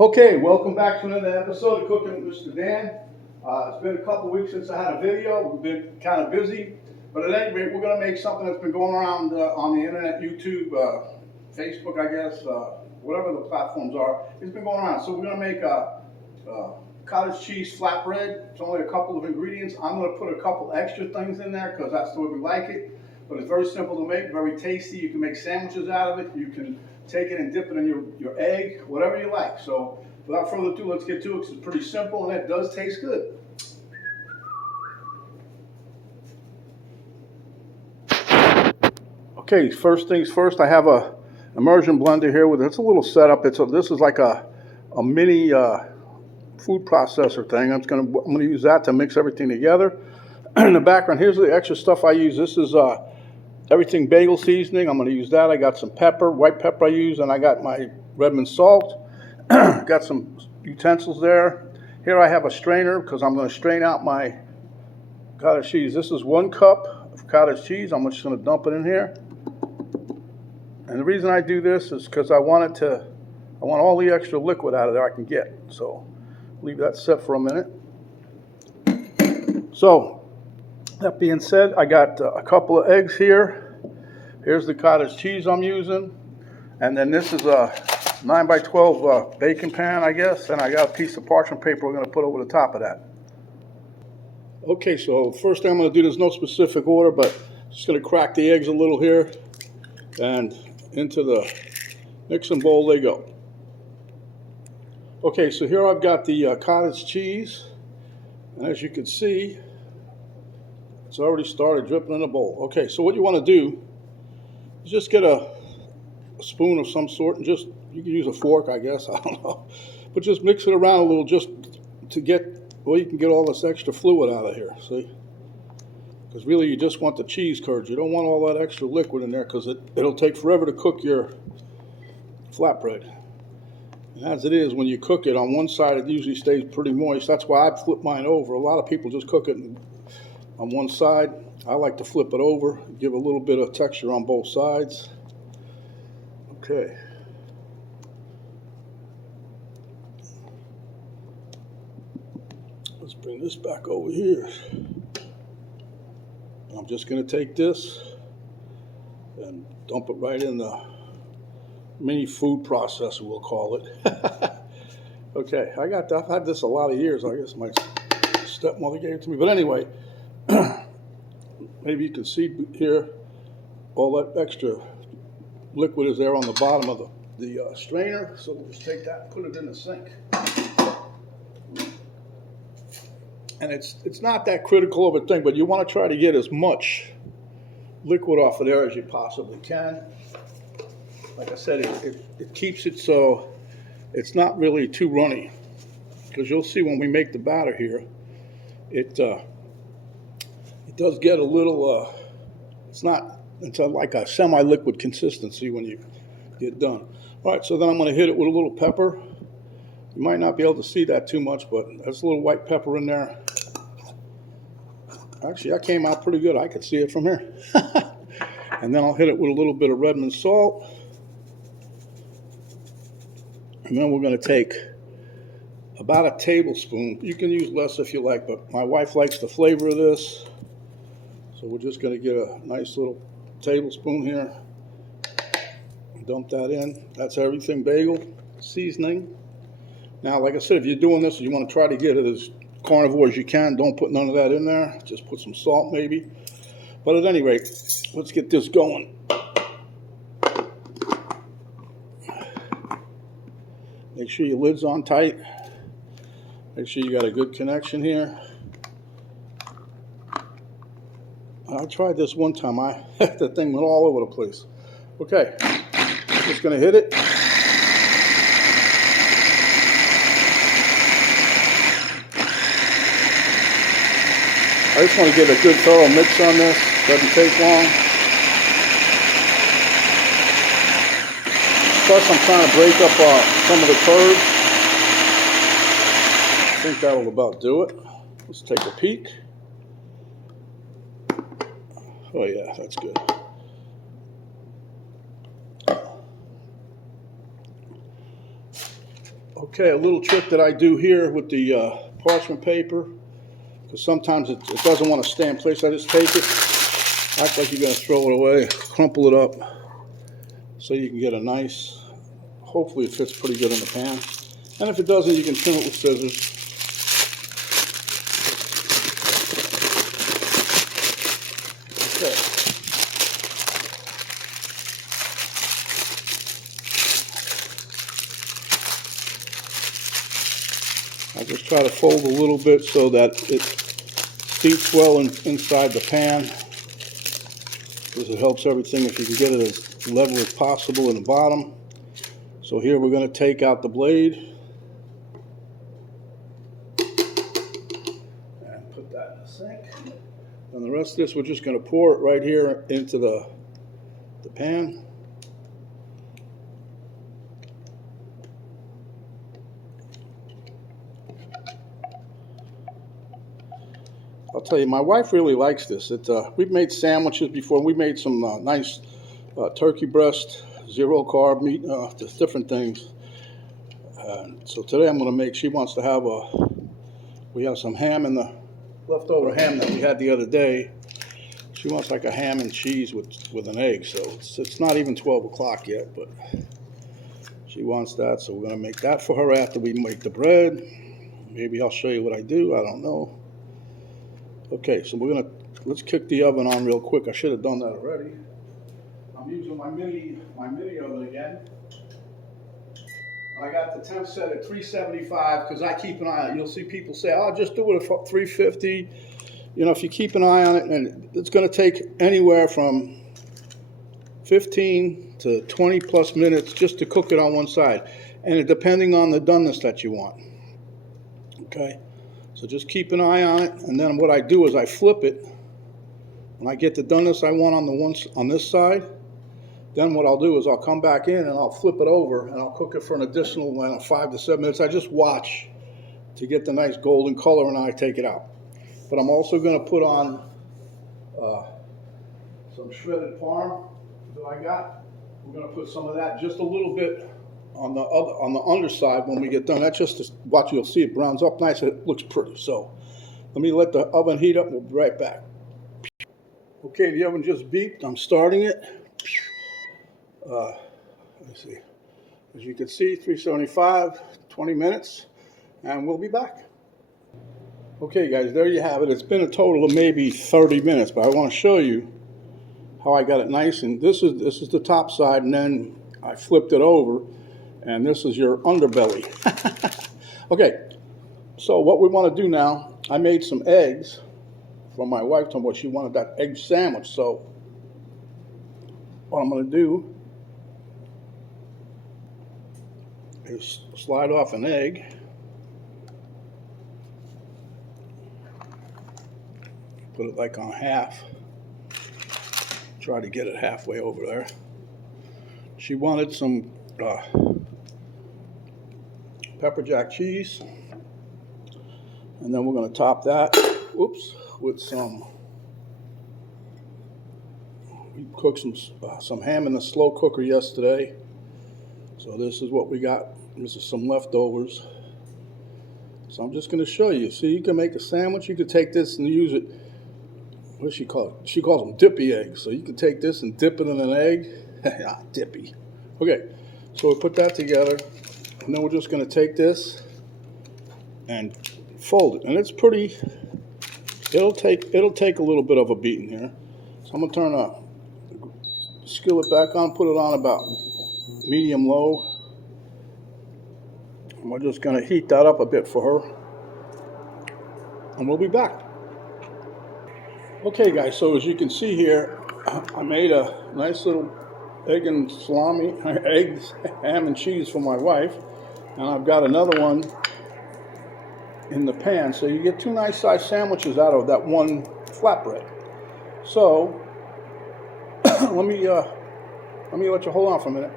Okay, welcome back to another episode of Cooking with Mr. Dan. It's been a couple weeks since I had a video. We've been kind of busy, but at any rate, we're going to make something that's been going around on the internet, YouTube, Facebook, I guess, whatever the platforms are. It's been going around. So we're going to make a cottage cheese flatbread. It's only a couple of ingredients. I'm going to put a couple extra things in there because that's the way we like it. But it's very simple to make, very tasty. You can make sandwiches out of it. You can take it and dip it in your egg, whatever you like. So without further ado, let's get to it because it's pretty simple and it does taste good. Okay, first things first, I have a immersion blender here with it's a little setup. This is like a mini food processor thing. I'm gonna use that to mix everything together. In the background, here's the extra stuff I use. This is Everything Bagel seasoning. I'm going to use that. I got some pepper, white pepper I use, and I got my Redmond salt. Got some utensils there. Here I have a strainer because I'm going to strain out my cottage cheese. This is 1 cup of cottage cheese. I'm just going to dump it in here. And the reason I do this is because I want all the extra liquid out of there I can get. So leave that set for a minute. So that being said, I got a couple of eggs here. Here's the cottage cheese I'm using. And then this is a 9x12 baking pan, I guess. And I got a piece of parchment paper we're going to put over the top of that. Okay, so first thing I'm going to do, there's no specific order, but just going to crack the eggs a little here. And into the mixing bowl they go. Okay, so here I've got the cottage cheese. And as you can see, it's already started dripping in the bowl. Okay, so what you want to do is just get a spoon of some sort and you can use a fork, I guess, I don't know. But just mix it around a little just to you can get all this extra fluid out of here, see? Because really you just want the cheese curds. You don't want all that extra liquid in there because it'll take forever to cook your flatbread. And as it is, when you cook it on one side, it usually stays pretty moist. That's why I flip mine over. A lot of people just cook it on one side. I like to flip it over, give a little bit of texture on both sides. Okay. Let's bring this back over here. I'm just going to take this and dump it right in the mini food processor, we'll call it. Okay, I've had this a lot of years. I guess my stepmother gave it to me. But anyway, maybe you can see here all that extra liquid is there on the bottom of the strainer. So we'll just take that and put it in the sink. And it's not that critical of a thing, but you want to try to get as much liquid off of there as you possibly can. Like I said, it keeps it so it's not really too runny. Because you'll see when we make the batter here, it does get a little, it's like a semi-liquid consistency when you get done. All right, so then I'm going to hit it with a little pepper. You might not be able to see that too much, but there's a little white pepper in there. Actually, that came out pretty good. I could see it from here. And then I'll hit it with a little bit of Redmond salt. And then we're going to take about a tablespoon. You can use less if you like, but my wife likes the flavor of this. So we're just going to get a nice little tablespoon here. Dump that in. That's Everything Bagel seasoning. Now, like I said, if you're doing this, you want to try to get it as carnivore as you can. Don't put none of that in there. Just put some salt maybe. But at any rate, let's get this going. Make sure your lid's on tight. Make sure you got a good connection here. I tried this one time. The thing went all over the place. Okay, just gonna hit it. I just want to get a good thorough mix on this. Doesn't take long. Plus I'm trying to break up some of the curds. I think that'll about do it. Let's take a peek. Oh yeah, that's good. Okay, a little trick that I do here with the parchment paper, because sometimes it doesn't want to stay in place. I just take it, act like you're going to throw it away, crumple it up, so you can get a nice, hopefully it fits pretty good in the pan. And if it doesn't, you can trim it with scissors. Okay. I just try to fold a little bit so that it seats well inside the pan, because it helps everything if you can get it as level as possible in the bottom. So here we're going to take out the blade and put that in the sink. And the rest of this, we're just going to pour it right here into the pan. I'll tell you, my wife really likes this. We've made sandwiches before. We made some nice turkey breast, zero carb meat, just different things. So today I'm going to make, she wants to have we have some ham in the leftover ham that we had the other day. She wants like a ham and cheese with an egg. So it's not even 12 o'clock yet, but she wants that. So we're going to make that for her after we make the bread. Maybe I'll show you what I do. I don't know. Okay, so let's kick the oven on real quick. I should have done that already. I'm using my mini oven again. I got the temp set at 375 because I keep an eye on it. You'll see people say, "Oh, just do it at 350." You know, if you keep an eye on it, and it's going to take anywhere from 15 to 20 plus minutes just to cook it on one side, and depending on the doneness that you want. Okay. So just keep an eye on it, and then what I do is I flip it. When I get the doneness I want on this side, then what I'll do is I'll come back in and I'll flip it over and I'll cook it for an additional 5 to 7 minutes. I just watch to get the nice golden color, and then I take it out. But I'm also going to put on some shredded parm that I got. We're going to put some of that, just a little bit, on the underside when we get done. That's just to watch. You'll see it browns up nice. It looks pretty. So let me let the oven heat up. We'll be right back. Okay, the oven just beeped. I'm starting it. Let's see. As you can see, 375, 20 minutes, and we'll be back. Okay, guys, there you have it. It's been a total of maybe 30 minutes, but I want to show you how I got it nice. And this is the top side, and then I flipped it over. And this is your underbelly. Okay, so what we want to do now, I made some eggs for my wife, talking about she wanted that egg sandwich. So what I'm going to do is slide off an egg. Put it like on half. Try to get it halfway over there. She wanted some pepper jack cheese, and then we're going to top that, with some. We cooked some ham in the slow cooker yesterday, so this is what we got. This is some leftovers. So I'm just going to show you. See, you can make a sandwich. You could take this and use it. What does she call it? She calls them dippy eggs. So you can take this and dip it in an egg. Dippy. Okay, so we put that together. And then we're just going to take this and fold it, and it's pretty. It'll take a little bit of a beating here. So I'm going to turn the skillet back on, put it on about medium low, and we're just going to heat that up a bit for her, and we'll be back. Okay, guys. So as you can see here, I made a nice little egg and salami, eggs, ham and cheese for my wife. And I've got another one in the pan. So you get two nice sized sandwiches out of that one flatbread. So let me let you hold on for a minute.